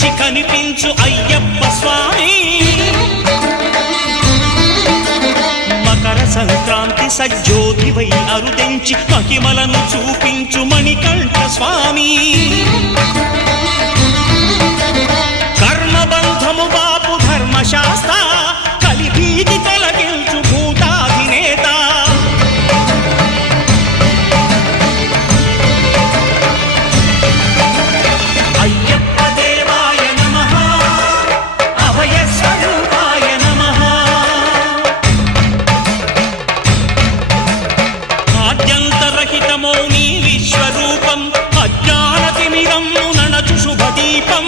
కనిపించి కనిపించు అయ్యప్ప స్వామి మకర సంక్రాంతి సజ్జోతివై అరుదెంచి మహిమలను చూపించు మణికంఠ స్వామి కర్మబంధము బాపు ధర్మశాస్త్ర కలిభీతి తొలగించు భూతాధినేత అయ్యప్ప దేవాయ నమః అభయ స్వరూపాయ నమః ఆద్యంతరహితమో నీ విశ్వరూపం అజ్ఞానతిమిరము నణచు శుభదీపం